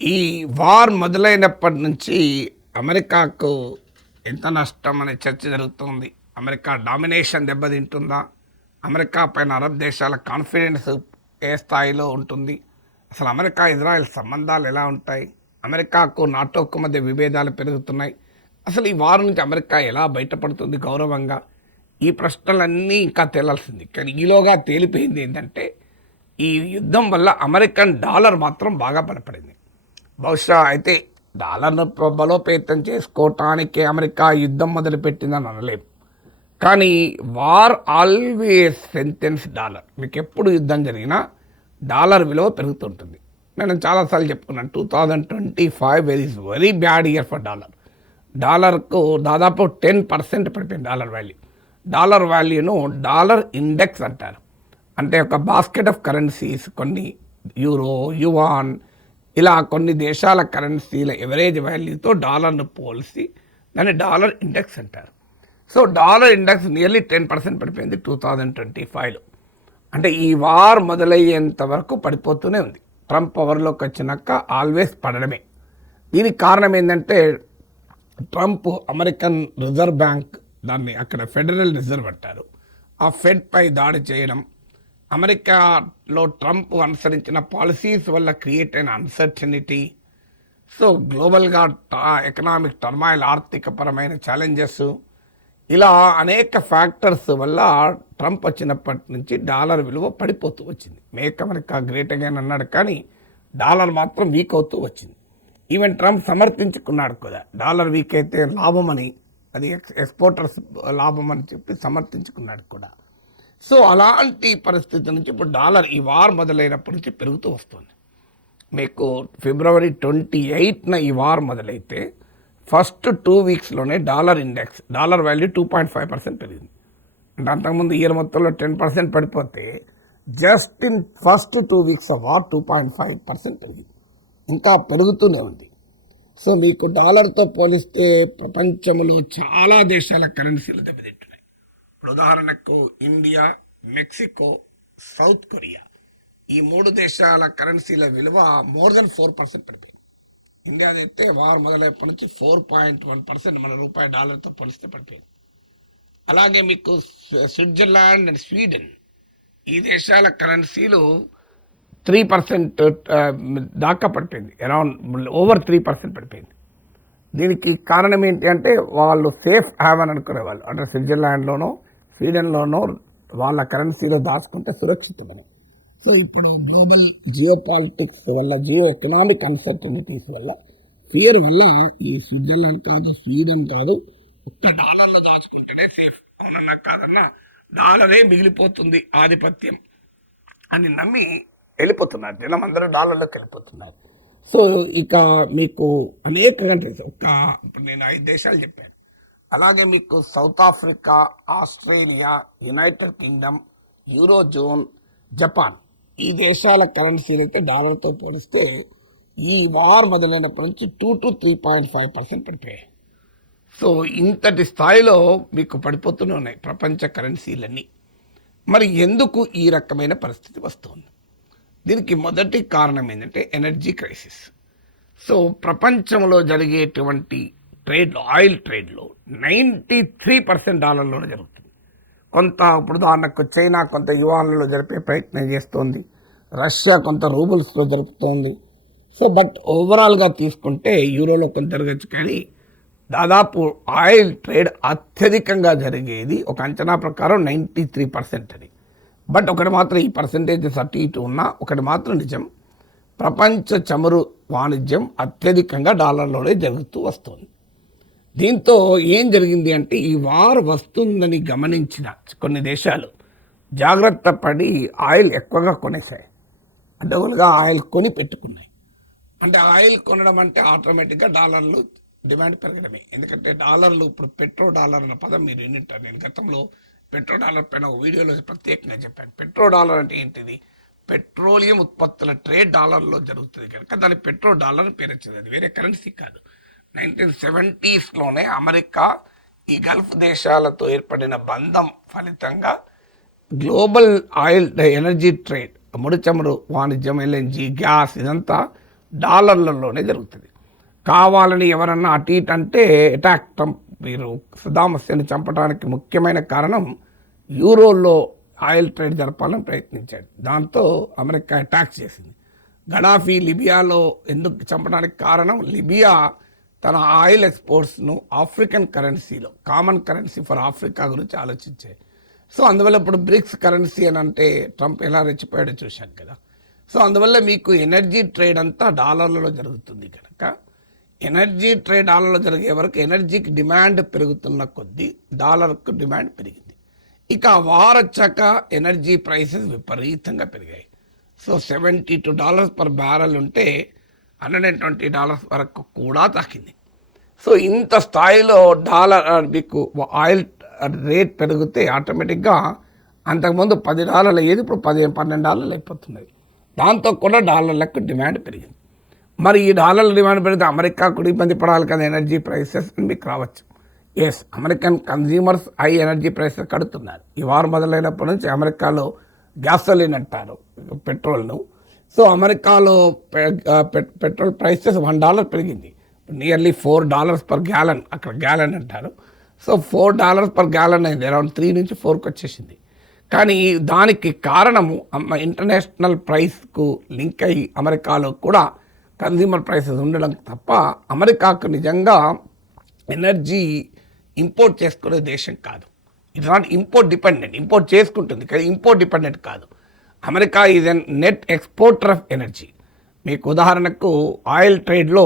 ఈ వార్ మొదలైనప్పటి నుంచి అమెరికాకు ఎంత నష్టం అనే చర్చ జరుగుతుంది. అమెరికా డామినేషన్ దెబ్బతింటుందా? అమెరికా పైన అరబ్ దేశాల కాన్ఫిడెన్స్ ఏ స్థాయిలో ఉంటుంది? అసలు అమెరికా ఇజ్రాయెల్ సంబంధాలు ఎలా ఉంటాయి? అమెరికాకు నాటోకు మధ్య విభేదాలు పెరుగుతున్నాయి. అసలు ఈ వార్ నుంచి అమెరికా ఎలా బయటపడుతుంది గౌరవంగా? ఈ ప్రశ్నలన్నీ ఇంకా తేలాల్సింది. కానీ ఈలోగా తేలిపోయింది ఏంటంటే, ఈ యుద్ధం వల్ల అమెరికన్ డాలర్ మాత్రం బాగా బలపడింది. బహుశా అయితే డాలర్ను బలోపేతం చేసుకోవటానికే అమెరికా యుద్ధం మొదలుపెట్టిందని అనలేము. కానీ వార్ ఆల్వేస్ స్ట్రెంథెన్స్ డాలర్. మీకు ఎప్పుడు యుద్ధం జరిగినా డాలర్ విలువ పెరుగుతుంటుంది. నేను చాలాసార్లు చెప్పుకున్నాను, 2025 is very bad year for dollar. డాలర్కు దాదాపు 10% పడిపోయింది డాలర్ వాల్యూ. డాలర్ వాల్యూను డాలర్ ఇండెక్స్ అంటారు. అంటే ఒక బాస్కెట్ ఆఫ్ కరెన్సీస్, కొన్ని యూరో, యువాన్, ఇలా కొన్ని దేశాల కరెన్సీల ఎవరేజ్ వాల్యూతో డాలర్ను పోల్చి దాన్ని డాలర్ ఇండెక్స్ అంటారు. సో డాలర్ ఇండెక్స్ నియర్లీ 10% పడిపోయింది 2025లో. అంటే ఈ వార్ మొదలయ్యేంత వరకు పడిపోతూనే ఉంది. ట్రంప్ పవర్లోకి వచ్చినాక ఆల్వేస్ పడడమే. దీనికి కారణం ఏంటంటే, ట్రంప్ అమెరికన్ రిజర్వ్ బ్యాంక్, దాన్ని అక్కడ ఫెడరల్ రిజర్వ్ అంటారు, ఆ ఫెడ్ పై దాడి చేయడం, అమెరికాలో ట్రంప్ అనుసరించిన పాలసీస్ వల్ల క్రియేట్ అయిన అన్సర్టనిటీ, సో గ్లోబల్గా ఎకనామిక్ టర్మాయిల్, ఆర్థికపరమైన ఛాలెంజెస్, ఇలా అనేక ఫ్యాక్టర్స్ వల్ల ట్రంప్ వచ్చినప్పటి నుంచి డాలర్ విలువ పడిపోతూ వచ్చింది. మేక్ అమెరికా గ్రేట్ అగైన్ అన్నాడు, కానీ డాలర్ మాత్రం వీక్ అవుతూ వచ్చింది. ఈవెన్ ట్రంప్ సమర్థించుకున్నాడు కూడా, డాలర్ వీక్ అయితే లాభమని, అది ఎక్స్పోర్టర్స్ లాభం అని చెప్పి సమర్థించుకున్నాడు కూడా. సో అలాంటి పరిస్థితి నుంచి ఇప్పుడు డాలర్ ఈ వార్ మొదలైనప్పటి నుంచి పెరుగుతూ వస్తుంది. మీకు ఫిబ్రవరి 28న ఈ వార్ మొదలైతే ఫస్ట్ 2 వీక్స్లోనే డాలర్ ఇండెక్స్, డాలర్ వాల్యూ 2.5% పెరిగింది. అంటే అంతకుముందు ఇయర్ మొత్తంలో 10% పడిపోతే just in first 2 weeks of war 2.5% పెరిగింది. ఇంకా పెరుగుతూనే ఉంది. సో మీకు డాలర్తో పోలిస్తే ప్రపంచంలో చాలా దేశాల కరెన్సీలు దెబ్బతింటున్నాయి. ఇప్పుడు ఉదాహరణకు ఇండియా, మెక్సికో, సౌత్ కొరియా, ఈ 3 దేశాల కరెన్సీల విలువ మోర్ దెన్ 4% పడిపోయింది. ఇండియాది అయితే వార్ మొదలైనప్పటి నుంచి 4.1% మన రూపాయి డాలర్తో పోలిస్తే పడిపోయింది. అలాగే మీకు స్విట్జర్లాండ్ అండ్ స్వీడన్, ఈ దేశాల కరెన్సీలు 3% దాకా పడిపోయింది. అరౌండ్ ఓవర్ 3% పడిపోయింది. దీనికి కారణం ఏంటి అంటే, వాళ్ళు సేఫ్ హ్యావెన్ అనుకునేవాళ్ళు. అంటే స్విట్జర్లాండ్లోనో స్వీడన్లోనో వాళ్ళ కరెన్సీలో దాచుకుంటే సురక్షితమని. సో ఇప్పుడు గ్లోబల్ జియో పాలిటిక్స్ వల్ల, జియో ఎకనామిక్ అన్సర్టనిటీస్ వల్ల, ఫియర్ వల్ల ఈ స్విట్జర్లాండ్ కాదు, స్వీడన్ కాదు, ఒక్క డాలర్లో దాచుకుంటేనే సేఫ్, అవునన్నా కాదన్నా డాలరే మిగిలిపోతుంది ఆధిపత్యం అని నమ్మి వెళ్ళిపోతున్నారు జనం, అందరూ డాలర్లోకి వెళ్ళిపోతున్నారు. సో ఇక మీకు అనేక కంట్రీస్, ఇప్పుడు నేను 5 దేశాలు చెప్పాను. అలాగే మీకు south Africa, Australia, United Kingdom, eurozone, Japan, ఈ దేశాల కరెన్సీలు అయితే డాలర్తో పోలిస్తే ఈ వార్ మొదలైనప్పటి నుంచి 2 to 3.5% పడిపోయాయి. సో ఇంతటి స్థాయిలో మీకు పడిపోతూనే ఉన్నాయి ప్రపంచ కరెన్సీలన్నీ. మరి ఎందుకు ఈ రకమైన పరిస్థితి వస్తుంది? దీనికి మొదటి కారణం ఏంటంటే ఎనర్జీ క్రైసిస్. సో ప్రపంచంలో జరిగేటువంటి ట్రేడ్లో, ఆయిల్ ట్రేడ్లో 93% డాలర్లోనే జరుగుతుంది. కొంత ఇప్పుడు ఉదాహరణకు చైనా కొంత యువాన్లలో జరిపే ప్రయత్నం చేస్తోంది, రష్యా కొంత రూబుల్స్లో జరుపుతోంది. సో బట్ ఓవరాల్గా తీసుకుంటే యూరోలో కొంత జరగచ్చు, కానీ దాదాపు ఆయిల్ ట్రేడ్ అత్యధికంగా జరిగేది ఒక అంచనా ప్రకారం 93% అని. బట్ ఒకటి మాత్రం, ఈ పర్సంటేజెస్ అటు ఇటు ఉన్నా ఒకటి మాత్రం నిజం, ప్రపంచ చమురు వాణిజ్యం అత్యధికంగా డాలర్లోనే జరుగుతూ వస్తుంది. దీంతో ఏం జరిగింది అంటే, ఈ వార్ వస్తుందని గమనించిన కొన్ని దేశాలు జాగ్రత్త పడి ఆయిల్ ఎక్కువగా కొనేసాయి, డబుల్గా ఆయిల్ కొని పెట్టుకున్నాయి. అంటే ఆయిల్ కొనడం అంటే ఆటోమేటిక్గా డాలర్లు డిమాండ్ పెరగడమే. ఎందుకంటే డాలర్లు, ఇప్పుడు పెట్రో డాలర్ అన్న పదం మీరు వింటారు. నేను గతంలో పెట్రో డాలర్ పైన ఒక వీడియోలో ప్రత్యేకంగా చెప్పాను. పెట్రో డాలర్ అంటే ఏంటిది? పెట్రోలియం ఉత్పత్తుల ట్రేడ్ డాలర్లో జరుగుతుంది కనుక దాని పెట్రో డాలర్ పేరు వచ్చింది. అది వేరే కరెన్సీ కాదు. 1970sలోనే అమెరికా ఈ గల్ఫ్ దేశాలతో ఏర్పడిన బంధం ఫలితంగా గ్లోబల్ ఆయిల్ ఎనర్జీ ట్రేడ్, ముడి చమురు వాణిజ్యం, ఎల్ఎన్జీ, గ్యాస్, ఇదంతా డాలర్లలోనే జరుగుతుంది. కావాలని ఎవరన్నా అటు ఇటు అంటే అటాక్ ట్రంప్ మీరు సద్దాం హుస్సేన్ చంపడానికి ముఖ్యమైన కారణం యూరోల్లో ఆయిల్ ట్రేడ్ జరపాలని ప్రయత్నించాడు. దాంతో అమెరికా అటాక్ చేసింది. గడాఫీ లిబియాలో ఎందుకు చంపడానికి కారణం, లిబియా తన ఆయిల్ ఎక్స్పోర్ట్స్ను ఆఫ్రికన్ కరెన్సీలో కామన్ కరెన్సీ ఫర్ ఆఫ్రికా గురించి ఆలోచించాయి. సో అందువల్ల ఇప్పుడు బ్రిక్స్ కరెన్సీ అని అంటే ట్రంప్ ఎలా రెచ్చిపోయాడో చూశాం కదా. సో అందువల్ల మీకు ఎనర్జీ ట్రేడ్ అంతా డాలర్లలో జరుగుతుంది కనుక ఎనర్జీ ట్రేడ్ డాలర్లో జరిగే వరకు ఎనర్జీకి డిమాండ్ పెరుగుతున్న కొద్దీ డాలర్కు డిమాండ్ పెరిగింది. ఇక వార్ వచ్చాక ఎనర్జీ ప్రైసెస్ విపరీతంగా పెరిగాయి. సో $72 పర్ బ్యారెల్ ఉంటే $120 వరకు కూడా తాకింది. సో ఇంత స్థాయిలో డాలర్ మీకు ఆయిల్ రేట్ పెరిగితే ఆటోమేటిక్గా అంతకుముందు $10 అయ్యేది ఇప్పుడు $12 అయిపోతున్నాయి. దాంతో కూడా డాలర్లకు డిమాండ్ పెరిగింది. మరి ఈ డాలర్ల డిమాండ్ పెరిగితే అమెరికా కూడా ఇబ్బంది పడాలి కదా ఎనర్జీ ప్రైసెస్ మీకు రావచ్చు. Yes, American consumers high energy prices కడుతున్నారు. ఈ వారం మొదలైనప్పటి నుంచి అమెరికాలో గ్యాసోలిన్ అంటారు పెట్రోల్ను. సో అమెరికాలో పెట్రోల్ ప్రైసెస్ $1 పెరిగింది. నియర్లీ $4 పర్ గ్యాలన్, అక్కడ గ్యాలన్ అంటారు. సో $4 పర్ గ్యాలన్ అయింది, అరౌండ్ 3 నుంచి 4కి వచ్చేసింది. కానీ దానికి కారణము ఇంటర్నేషనల్ ప్రైస్కు లింక్ అయ్యి అమెరికాలో కూడా కన్జ్యూమర్ ప్రైసెస్ ఉండడం తప్ప అమెరికాకు నిజంగా ఎనర్జీ ఇంపోర్ట్ చేసుకునే దేశం కాదు. It's not import dependent, import చేసుకుంటుంది కానీ ఇంపోర్ట్ డిపెండెంట్ కాదు. America is an net exporter of energy. మీకు ఉదాహరణకు ఆయిల్ ట్రేడ్లో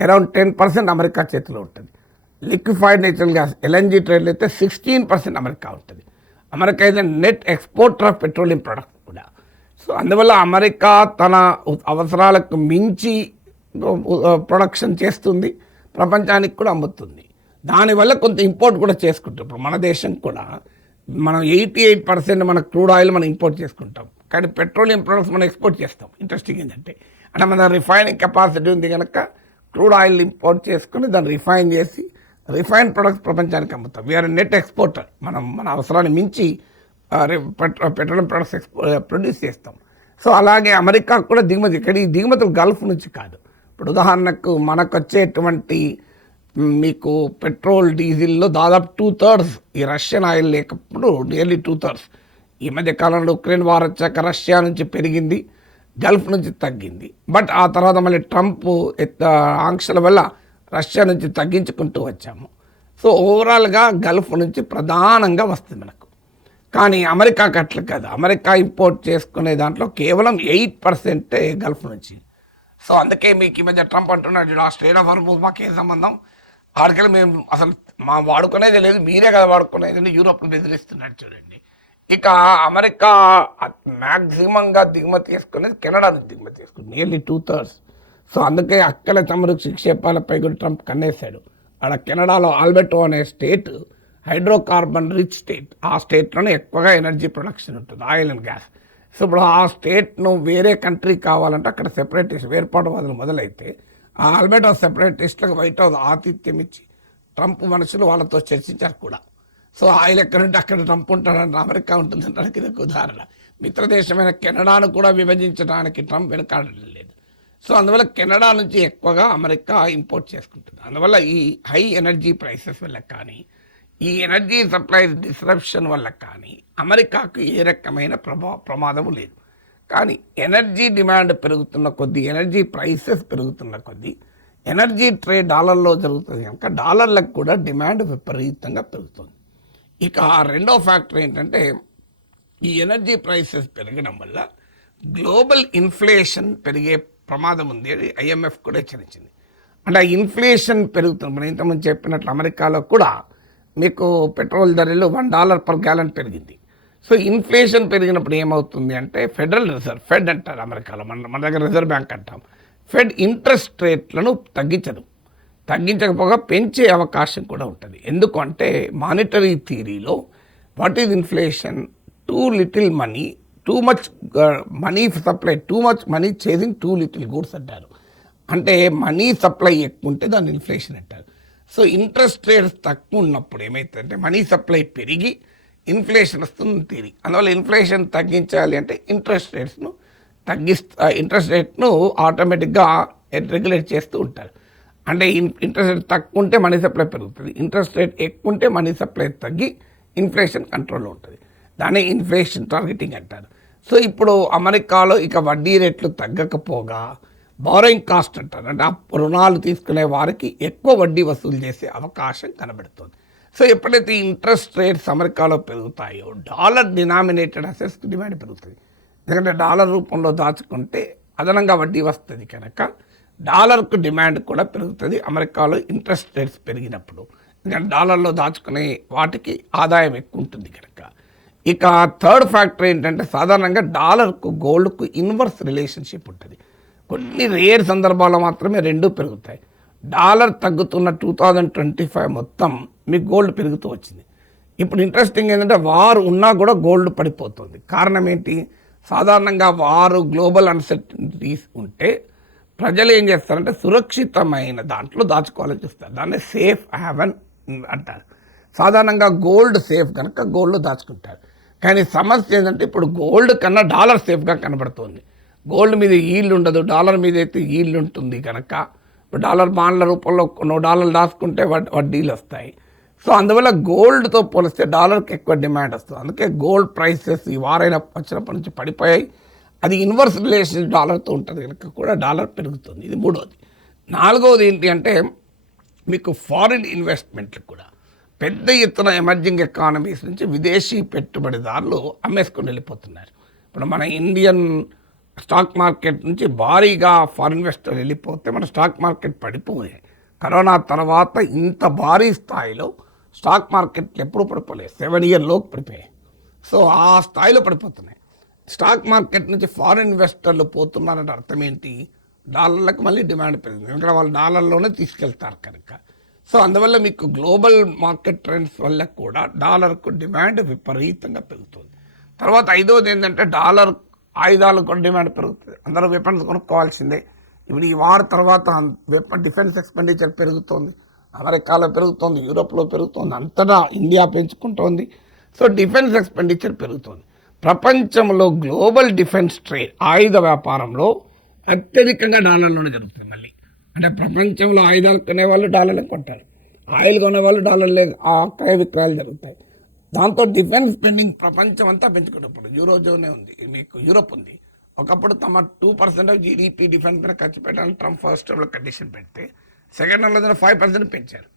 అరౌండ్ 10% అమెరికా చేతిలో ఉంటుంది. లిక్విఫైడ్ నేచురల్ గ్యాస్ ఎల్ఎన్జీ ట్రేడ్లో అయితే 16% అమెరికా ఉంటుంది. America is an net exporter of petroleum products కూడా. సో అందువల్ల అమెరికా తన అవసరాలకు మించి ప్రొడక్షన్ చేస్తుంది, ప్రపంచానికి కూడా అమ్ముతుంది. దానివల్ల కొంత ఇంపోర్ట్ కూడా చేసుకుంటాం. ఇప్పుడు మన దేశం కూడా మనం 88% మన క్రూడ్ ఆయిల్ మనం ఇంపోర్ట్ చేసుకుంటాం, కానీ పెట్రోలియం ప్రొడక్ట్స్ మనం ఎక్స్పోర్ట్ చేస్తాం. ఇంట్రెస్టింగ్ ఏంటంటే అంటే మన రిఫైనింగ్ కెపాసిటీ ఉంది కనుక క్రూడ్ ఆయిల్ ఇంపోర్ట్ చేసుకుని దాన్ని రిఫైన్ చేసి రిఫైన్డ్ ప్రొడక్ట్స్ ప్రపంచానికి అమ్ముతాం. We are net exporter. మన అవసరాన్ని మించి పెట్రోలియం ప్రొడక్ట్స్ ప్రొడ్యూస్ చేస్తాం. సో అలాగే అమెరికా కూడా దిగుమతి, ఇక్కడ ఈ దిగుమతులు గల్ఫ్ నుంచి కాదు. ఇప్పుడు ఉదాహరణకు మనకు వచ్చేటువంటి మీకు పెట్రోల్ డీజిల్లో దాదాపు 2/3 ఈ రష్యన్ ఆయిల్ లేకపోతే నియర్లీ 2/3. ఈ మధ్య కాలంలో ఉక్రెయిన్ వార్ వచ్చాక రష్యా నుంచి పెరిగింది, గల్ఫ్ నుంచి తగ్గింది. బట్ ఆ తర్వాత మళ్ళీ ట్రంప్ ఆంక్షల వల్ల రష్యా నుంచి తగ్గించుకుంటూ వచ్చాము. సో ఓవరాల్గా గల్ఫ్ నుంచి ప్రధానంగా వస్తుంది మనకు. కానీ అమెరికాకి అట్లా కాదు. అమెరికా ఇంపోర్ట్ చేసుకునే దాంట్లో కేవలం 8% గల్ఫ్ నుంచి. సో అందుకే మీకు ఈ మధ్య ట్రంప్ అంటున్నాడు, ఆ స్ట్రెయిట్ ఆఫ్ హార్మూజ్ మాకేం సంబంధం, ఆడికెళ్ళి మేము అసలు మా వాడుకునేది లేదు, మీరే కదా వాడుకునేది, యూరోప్ను బెదిరిస్తున్నాడు చూడండి. ఇక అమెరికా మ్యాక్సిమంగా దిగుమతి చేసుకునేది కెనడా నుంచి దిగుమతి చేసుకుంది, నియర్లీ 2/3. సో అందుకే అక్కల చమురు నిక్షేపాలపై కూడా ట్రంప్ కన్నేశాడు. ఆడ కెనడాలో ఆల్బర్టో అనే స్టేట్ హైడ్రోకార్బన్ రిచ్ స్టేట్. ఆ స్టేట్లోనే ఎక్కువగా ఎనర్జీ ప్రొడక్షన్ ఉంటుంది, ఆయిల్ అండ్ గ్యాస్. సో ఇప్పుడు ఆ స్టేట్ను వేరే కంట్రీ కావాలంటే అక్కడ సెపరేటిస్ట్ వేర్పాటువాదులు మొదలైతే ఆ ఆల్బర్టో సెపరేటిస్టులకు వైట్ హౌస్ ఆతిథ్యం ఇచ్చి ట్రంప్ మనుషులు వాళ్ళతో చర్చించారు కూడా. సో ఆయిల్ ఎక్కడుంటే అక్కడ ట్రంప్ ఉంటాడంటే అమెరికా ఉంటుందంటానికి ఇది ఉదాహరణ. మిత్రదేశమైన కెనడాను కూడా విభజించడానికి ట్రంప్ వెనకాడడం లేదు. సో అందువల్ల కెనడా నుంచి ఎక్కువగా అమెరికా ఇంపోర్ట్ చేసుకుంటుంది. అందువల్ల ఈ హై ఎనర్జీ ప్రైసెస్ వల్ల కానీ ఈ ఎనర్జీ సప్లై డిస్రప్షన్ వల్ల కానీ అమెరికాకు ఏ రకమైన ప్రమాదం లేదు. కానీ ఎనర్జీ డిమాండ్ పెరుగుతున్న కొద్దీ, ఎనర్జీ ప్రైసెస్ పెరుగుతున్న కొద్దీ ఎనర్జీ ట్రేడ్ డాలర్లో జరుగుతుంది కనుక డాలర్లకు కూడా డిమాండ్ విపరీతంగా పెరుగుతుంది. ఇక రెండో ఫ్యాక్టర్ ఏంటంటే ఈ ఎనర్జీ ప్రైసెస్ పెరగడం వల్ల గ్లోబల్ ఇన్ఫ్లేషన్ పెరిగే ప్రమాదం ఉంది అని IMF కూడా హెచ్చరించింది. అంటే ఆ ఇన్ఫ్లేషన్ పెరుగుతుంది. మనం ఇంతకుముందు చెప్పినట్లు అమెరికాలో కూడా మీకు పెట్రోల్ ధరలు $1 పర్ గ్యాలన్ పెరిగింది. సో ఇన్ఫ్లేషన్ పెరిగినప్పుడు ఏమవుతుంది అంటే ఫెడరల్ రిజర్వ్, ఫెడ్ అంటారు అమెరికాలో, మన దగ్గర రిజర్వ్ బ్యాంక్ అంటాం, ఫెడ్ ఇంట్రెస్ట్ రేట్లను తగ్గించకపోగా పెంచే అవకాశం కూడా ఉంటుంది. ఎందుకంటే మానిటరీ థియరీలో what is inflation, too little money, too much money supply, too much money chasing too little goods అంటారు. అంటే మనీ సప్లై ఎక్కువ ఉంటే దాన్ని ఇన్ఫ్లేషన్ అంటారు. సో ఇంట్రెస్ట్ రేట్స్ తక్కువ ఉన్నప్పుడు ఏమవుతుందంటే మనీ సప్లై పెరిగి ఇన్ఫ్లేషన్ వస్తుంది థియరీ. అందువల్ల ఇన్ఫ్లేషన్ తగ్గించాలి అంటే ఇంట్రెస్ట్ రేట్స్ను ఇంట్రెస్ట్ రేట్ను ఆటోమేటిక్గా రెగ్యులేట్ చేస్తూ ఉంటారు. అంటే ఇంట్రెస్ట్ రేట్ తక్కువ ఉంటే మనీ సప్లై పెరుగుతుంది, ఇంట్రెస్ట్ రేట్ ఎక్కువ ఉంటే మనీ సప్లై తగ్గి ఇన్ఫ్లేషన్ కంట్రోల్లో ఉంటుంది. దాన్ని ఇన్ఫ్లేషన్ టార్గెటింగ్ అంటారు. సో ఇప్పుడు అమెరికాలో ఇక వడ్డీ రేట్లు తగ్గకపోగా బారోయింగ్ కాస్ట్ అంటారు, అంటే ఆ రుణాలు తీసుకునే వారికి ఎక్కువ వడ్డీ వసూలు చేసే అవకాశం కనబడుతుంది. సో ఎప్పుడైతే ఇంట్రెస్ట్ రేట్స్ అమెరికాలో పెరుగుతాయో డాలర్ డినామినేటెడ్ అసెట్స్కి డిమాండ్ పెరుగుతుంది. ఎందుకంటే డాలర్ రూపంలో దాచుకుంటే అదనంగా వడ్డీ వస్తుంది కనుక డాలర్కు డిమాండ్ కూడా పెరుగుతుంది అమెరికాలో ఇంట్రెస్ట్ రేట్స్ పెరిగినప్పుడు. ఎందుకంటే డాలర్లో దాచుకునే వాటికి ఆదాయం ఎక్కువ ఉంటుంది కనుక. ఇక థర్డ్ ఫ్యాక్టర్ ఏంటంటే సాధారణంగా డాలర్కు గోల్డ్కు ఇన్వర్స్ రిలేషన్షిప్ ఉంటుంది. కొన్ని రేర్ సందర్భాల్లో మాత్రమే రెండూ పెరుగుతాయి. డాలర్ తగ్గుతున్న 2025 మొత్తం మీకు గోల్డ్ పెరుగుతూ వచ్చింది. ఇప్పుడు ఇంట్రెస్టింగ్ ఏంటంటే వారు ఉన్నా కూడా గోల్డ్ పడిపోతుంది. కారణం ఏంటి? సాధారణంగా వారు గ్లోబల్ అన్సర్టనిటీస్ ఉంటే ప్రజలు ఏం చేస్తారంటే సురక్షితమైన దాంట్లో దాచుకోవాలని చూస్తారు. దాన్ని సేఫ్ హ్యావెన్ అంటారు. సాధారణంగా గోల్డ్ సేఫ్ కనుక గోల్డ్ దాచుకుంటారు. కానీ సమస్య ఏంటంటే ఇప్పుడు గోల్డ్ కన్నా డాలర్ సేఫ్గా కనబడుతుంది. గోల్డ్ మీద ఈల్డ్ ఉండదు, డాలర్ మీద అయితే ఈల్డ్ ఉంటుంది కనుక ఇప్పుడు డాలర్ బాండ్ల రూపంలో $100 దాచుకుంటే వడ్డీలు వస్తాయి. సో అందువల్ల గోల్డ్తో పోలిస్తే డాలర్కి ఎక్కువ డిమాండ్ వస్తుంది. అందుకే గోల్డ్ ప్రైసెస్ ఈ వారైన వచ్చినప్పటి నుంచి పడిపోయాయి. అది ఇన్వర్స్ రిలేషన్ డాలర్తో ఉంటుంది కనుక కూడా డాలర్ పెరుగుతుంది. ఇది మూడోది. నాలుగవది ఏంటి అంటే మీకు ఫారిన్ ఇన్వెస్ట్మెంట్లు కూడా పెద్ద ఎత్తున ఎమర్జింగ్ ఎకానమీస్ నుంచి విదేశీ పెట్టుబడిదారులు అమ్మేసుకొని వెళ్ళిపోతున్నారు. ఇప్పుడు మన ఇండియన్ స్టాక్ మార్కెట్ నుంచి భారీగా ఫారిన్ ఇన్వెస్టర్ వెళ్ళిపోతే మన స్టాక్ మార్కెట్ పడిపోయాయి. కరోనా తర్వాత ఇంత భారీ స్థాయిలో స్టాక్ మార్కెట్లు ఎప్పుడు పడిపోలేదు, 7 ఇయర్లోకి పడిపోయాయి. సో ఆ స్థాయిలో పడిపోతున్నాయి. స్టాక్ మార్కెట్ నుంచి ఫారిన్ ఇన్వెస్టర్లు పోతున్నారంటే అర్థం ఏంటి? డాలర్లకు మళ్ళీ డిమాండ్ పెరిగింది, ఎందుకంటే వాళ్ళు డాలర్లోనే తీసుకెళ్తారు కనుక. సో అందువల్ల మీకు గ్లోబల్ మార్కెట్ ట్రెండ్స్ వల్ల కూడా డాలర్కు డిమాండ్ విపరీతంగా పెరుగుతుంది. తర్వాత ఐదవది ఏంటంటే డాలర్ ఆయుధాలకు కూడా డిమాండ్ పెరుగుతుంది. అందరూ వెపన్స్ కొనుక్కోవాల్సిందే. ఇప్పుడు ఈ వార్ తర్వాత డిఫెన్స్ ఎక్స్పెండిచర్ పెరుగుతోంది, అమెరికాలో పెరుగుతోంది, యూరోప్లో పెరుగుతోంది, అంతటా ఇండియా పెంచుకుంటోంది. సో డిఫెన్స్ ఎక్స్పెండిచర్ పెరుగుతోంది. ప్రపంచంలో గ్లోబల్ డిఫెన్స్ ట్రేడ్ ఆయుధ వ్యాపారంలో అత్యధికంగా డాలర్లోనే జరుగుతుంది. మళ్ళీ అంటే ప్రపంచంలో ఆయుధాలు కొనేవాళ్ళు డాలర్లు కొంటారు, ఆయిల్ కొనేవాళ్ళు డాలర్లే ఆ క్రయ విక్రయాలు జరుగుతాయి. దాంతో డిఫెన్స్ స్పెండింగ్ ప్రపంచం అంతా పెంచుకుంటప్పుడు యూరోజోనే ఉంది, మీకు యూరోప్ ఉంది. ఒకప్పుడు తమ 2% ఆఫ్ జీడీపీ డిఫెన్స్ మీద ఖర్చు పెట్టాలని ట్రంప్ ఫస్ట్ టైంలో కండిషన్ పెడితే సెకండ్ టైంలో 5% పెంచారు.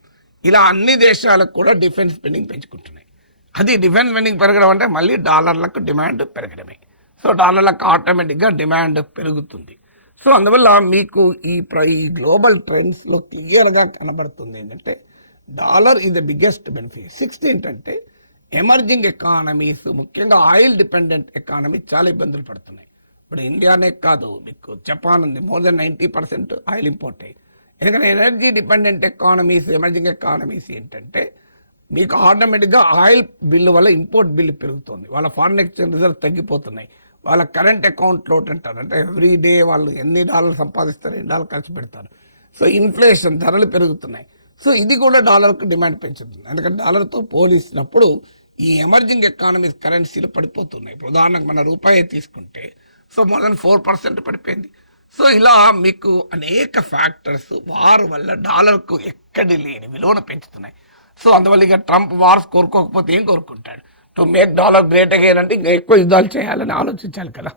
ఇలా అన్ని దేశాలకు కూడా డిఫెన్స్ స్పెండింగ్ పెంచుకుంటున్నాయి. అది డిఫెన్స్ స్పెండింగ్ పెరగడం అంటే మళ్ళీ డాలర్లకు డిమాండ్ పెరగడమే. సో డాలర్లకు ఆటోమేటిక్గా డిమాండ్ పెరుగుతుంది. సో అందువల్ల మీకు ఈ గ్లోబల్ ట్రెండ్స్లో క్లియర్గా కనబడుతుంది ఏంటంటే dollar is the biggest benefit. 6th ఏంటంటే ఎమర్జింగ్ ఎకానమీస్, ముఖ్యంగా ఆయిల్ డిపెండెంట్ ఎకానమీ చాలా ఇబ్బందులు పడుతున్నాయి. ఇప్పుడు ఇండియానే కాదు, మీకు జపాన్ ఉంది, మోర్ దెన్ 90% ఆయిల్ ఇంపోర్ట్ అయ్యి. ఎందుకంటే energy dependent economies, emerging economies ఏంటంటే మీకు ఆటోమేటిక్గా ఆయిల్ బిల్లు వల్ల ఇంపోర్ట్ బిల్లు పెరుగుతుంది, వాళ్ళ ఫారిన్ ఎక్స్చేంజ్ రిజర్వ్ తగ్గిపోతున్నాయి, వాళ్ళ కరెంట్ అకౌంట్ లోట్ అంటారు, అంటే ఎవ్రీ డే వాళ్ళు ఎన్ని డాలర్లు సంపాదిస్తారు, ఎన్ని డాలర్లు ఖర్చు పెడతారు. సో ఇన్ఫ్లేషన్, ధరలు పెరుగుతున్నాయి. సో ఇది కూడా డాలర్కు డిమాండ్ పెంచుతుంది. ఎందుకంటే డాలర్తో పోలిసినప్పుడు ఈ ఎమర్జింగ్ ఎకానమీస్ కరెన్సీలు పడిపోతున్నాయి. ఇప్పుడు ఉదాహరణకు మన రూపాయి తీసుకుంటే సో మోర్ దెన్ 4% పడిపోయింది. సో ఇలా మీకు అనేక ఫ్యాక్టర్స్ వార్ వల్ల డాలర్కు ఎక్కడి లేని విలువను పెంచుతున్నాయి. సో అందువల్ల ఇక ట్రంప్ వార్స్ కోరుకోకపోతే ఏం కోరుకుంటాడు? To make dollar great again అంటే ఇంకా ఎక్కువ యుద్ధాలు చేయాలని ఆలోచించాలి కదా.